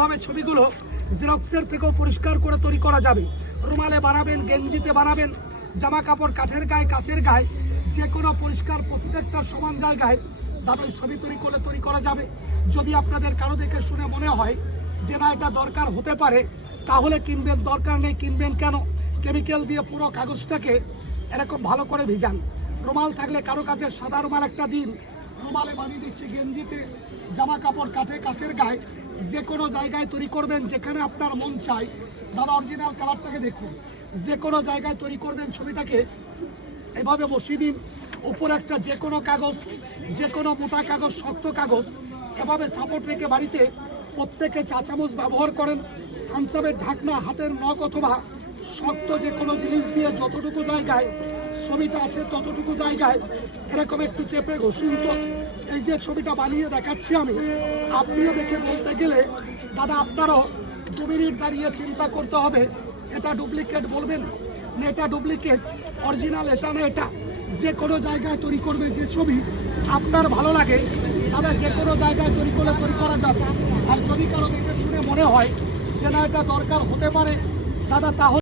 এইভাবে ছবিগুলো জেরক্সের থেকেও পরিষ্কার করে তৈরি করা যাবে। রুমালে বানাবেন, গেঞ্জিতে বানাবেন, জামা কাপড় কাঠের গায়ে, কাচের গায়ে, যে কোনো পরিষ্কার প্রত্যেকটা সমান জায়গায় দাদা ছবি তৈরি করা যাবে। যদি আপনাদের কারো দেখে শুনে মনে হয় যে না এটা দরকার হতে পারে, তাহলে কিনবেন, দরকার নেই কিনবেন কেন। কেমিক্যাল দিয়ে পুরো কাগজটাকে এরকম ভালো করে ভিজান। রুমাল থাকলে কারো কাছে সাদা রুমাল একটা দিন, রুমালে বানিয়ে দিচ্ছি, গেঞ্জিতে, জামা কাপড় কাঠে, কাচের গায়ে, যে কোনো জায়গায় তৈরি করবেন যেখানে আপনার মন চায়। দাদা অরিজিনাল কালারটাকে দেখুন, যে কোনো জায়গায় তৈরি করবেন ছবিটাকে এভাবে বসিয়ে দিন। উপরে একটা যে কোনো কাগজ, যে কোনো মোটা কাগজ, শক্ত কাগজ, এভাবে সাপোর্ট রেখে বাড়িতে প্রত্যেকে চা চামচ ব্যবহার করেন। থামসাপের ঢাকনা, হাতের নখ অথবা শক্ত যে কোনো জিনিস দিয়ে যতটুকু জায়গায় ছবিটা আছে ততটুকু জায়গায় এরকম একটু চেপে ঘষুন। তো এই যে ছবিটা বানিয়ে দেখাচ্ছি আমি, আপনিও দেখে বলতে গেলে দাদা আপনারও 2 মিনিট দাঁড়িয়ে চিন্তা করতে হবে এটা ডুপ্লিকেট বলবেন না এটা ডুপ্লিকেট, অরিজিনাল এটা না এটা। যে কোনো জায়গায় তৈরি করবে, যে ছবি আপনার ভালো লাগে দাদা যে কোনো জায়গায় তৈরি করা যাবে। আর যদি কারো দেখে শুনে মনে হয় যে না এটা দরকার হতে পারে দাদা, তাহলে